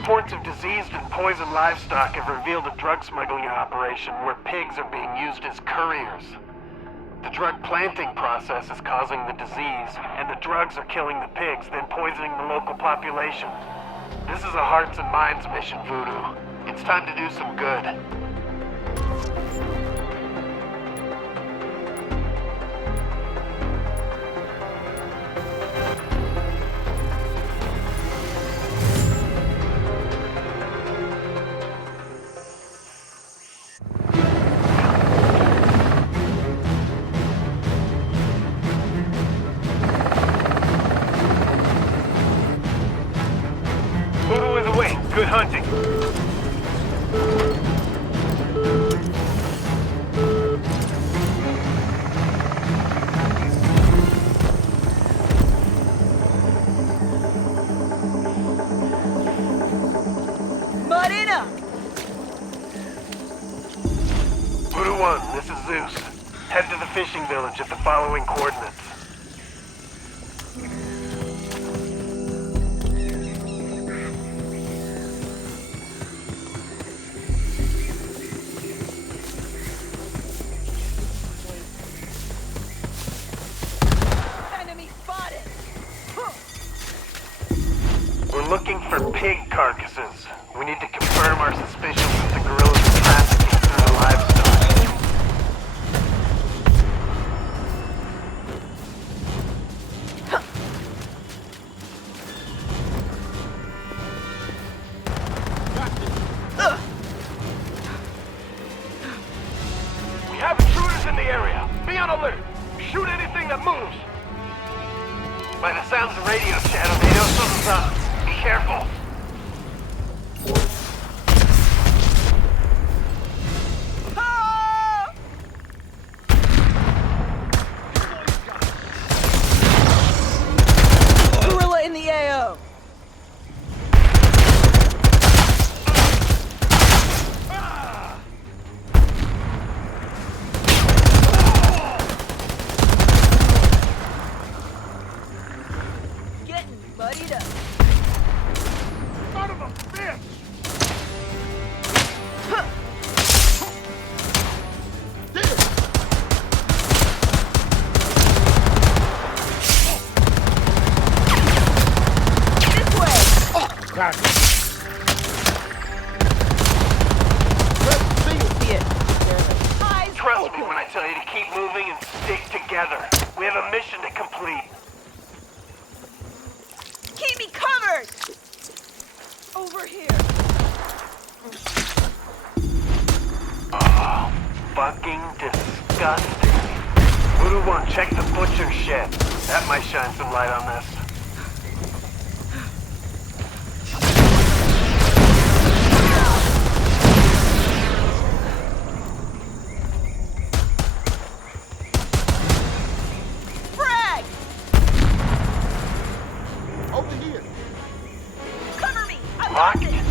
Reports of diseased and poisoned livestock have revealed a drug smuggling operation where pigs are being used as couriers. The drug planting process is causing the disease, and the drugs are killing the pigs, then poisoning the local population. This is a hearts and minds mission, Voodoo. It's time to do some good. Voodoo is away. Good hunting. Marina! Voodoo 1, this is Zeus. Head to the fishing village at the following coordinates. Enemy spotted! Huh. We're looking for pig carcasses. We need to confirm our suspicions that the guerrillas are trafficking through the livestock. We have intruders in the area. Be on alert. Shoot anything that moves. By the sounds of radio chatter, they know something's up. Be careful. Ah! Gorilla in the AO! Getting muddied up. Son of a bitch! This way! Got it. See it. Eyes Trust me open. when I tell you to keep moving and stick together. We have a mission to complete. Keep me covered! Over here. Oh, fucking disgusting. Voodoo 1, check the butcher shed. That might shine some light on this. Frag! Over here. Cover me! I'm Locked? locked it!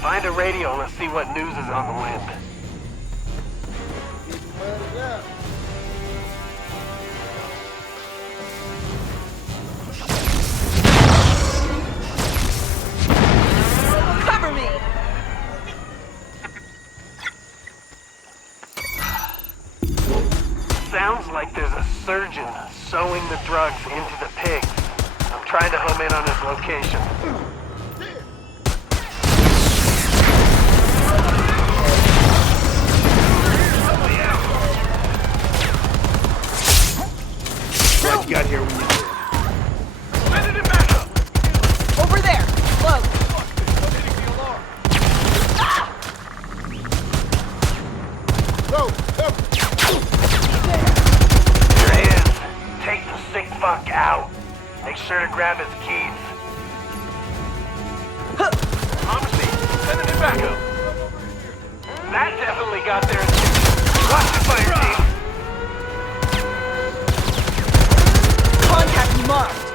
Find a radio and let's see what news is on the wind. Getting muddied up. Cover me! Sounds like there's a surgeon sewing the drugs into the pigs. I'm trying to home in on his location. What you got here when you do? Send it back up! Over there! Look! Ah! Go, go. Your hands. Take the sick fuck out. Make sure to grab his keys. Pharmacy, sending it back up. That definitely got their attention. Watch it, fire team. Contact marked!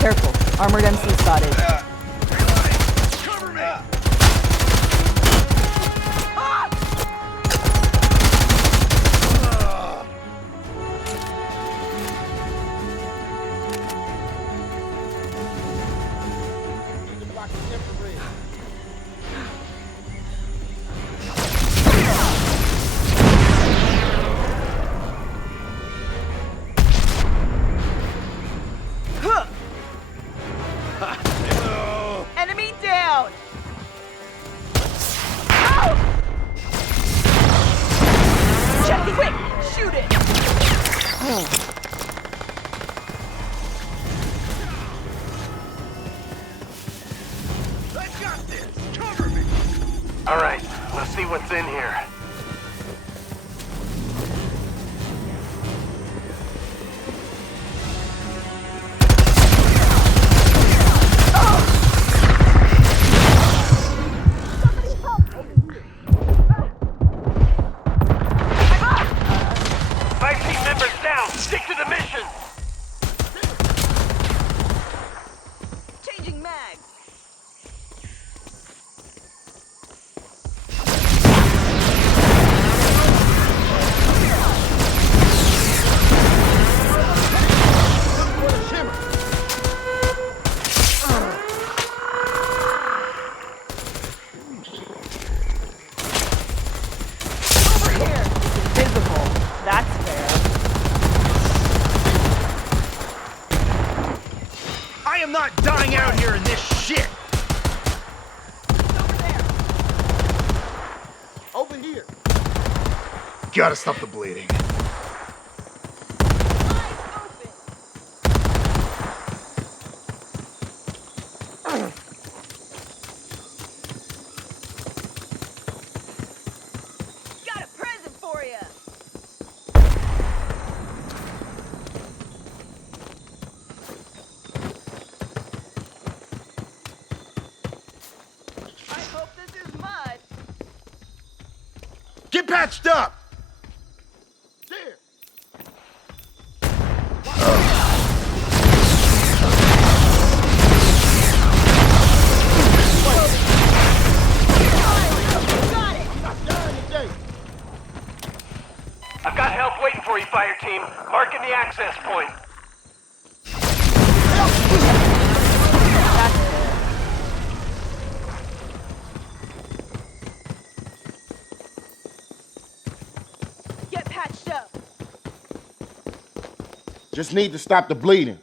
Careful. Armored MC spotted. Cover me. Ah! here. Gotta stop the bleeding. Got a present for you. I hope this is mud. Get patched up. There. Got it. Not dying today. I've got help waiting for you, fire team. Marking the access point. Get patched up. Just need to stop the bleeding.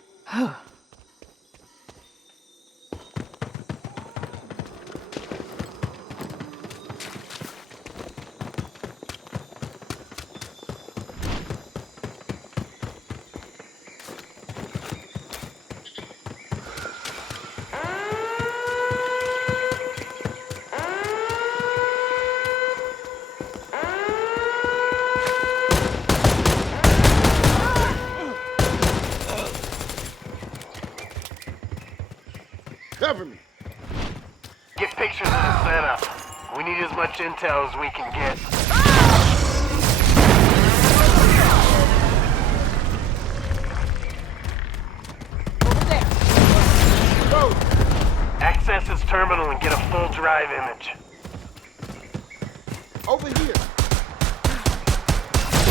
Cover me. Get pictures of the setup. We need as much intel as we can get. Over there. Go. Access his terminal and get a full drive image. Over here.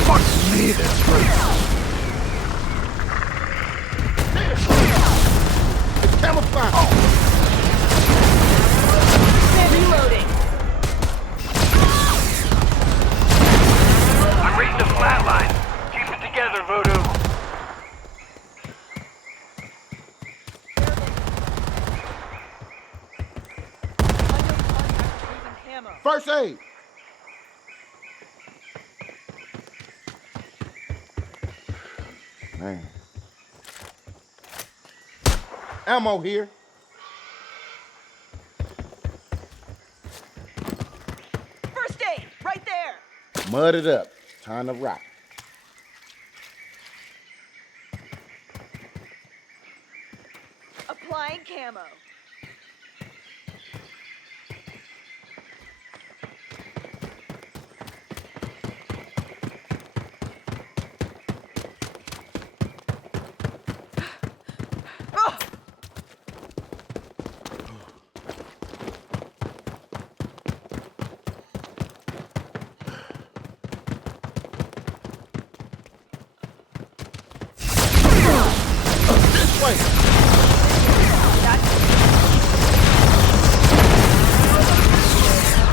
Fuck me, that's hurt. It's camouflage. Reloading. I'm reading the flat line. Keep it together, Voodoo. Camo. First aid. Man. Ammo here. First aid, right there. Mud it up. Time to rock. Applying camo. Oh! This way.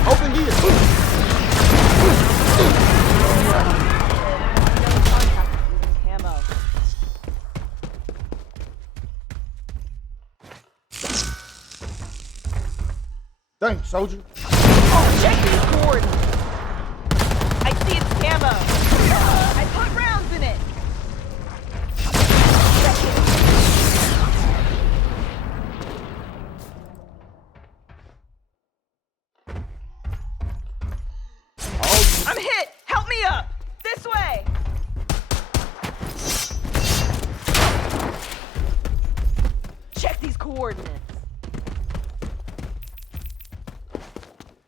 Open here. Camo. Thanks, soldier. Oh, check these coordinates. I see its camo. I put rounds in it. Check it. I'm hit. Help me up. This way. Check these coordinates.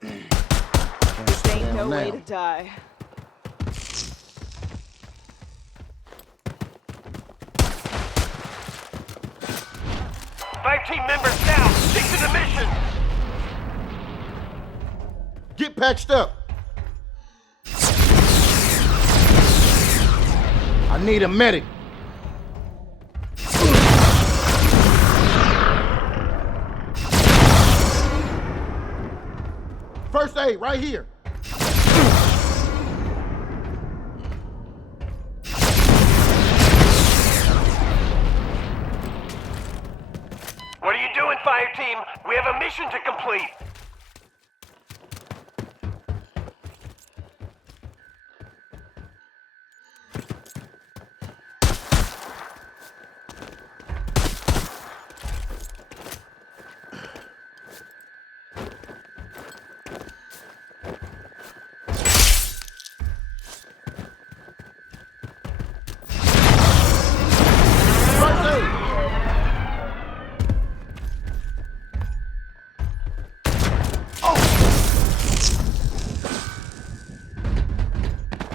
This ain't no way to die. Five team members down. Stick to the mission. Get patched up. I need a medic. First aid right here. What are you doing, fire team? We have a mission to complete.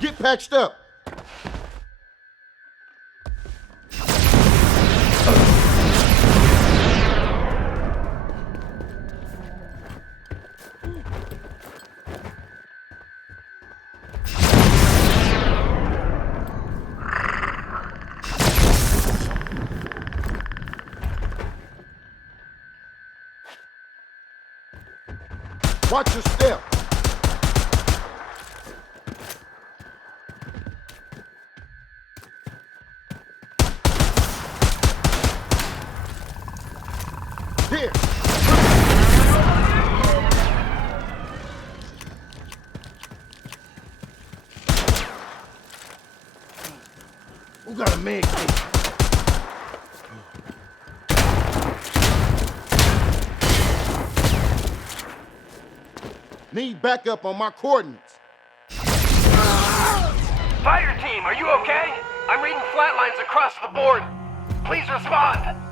Get patched up. Watch your step. Here. Who got a med kit? Need backup on my coordinates. Fire team, are you okay? I'm reading flatlines across the board. Please respond.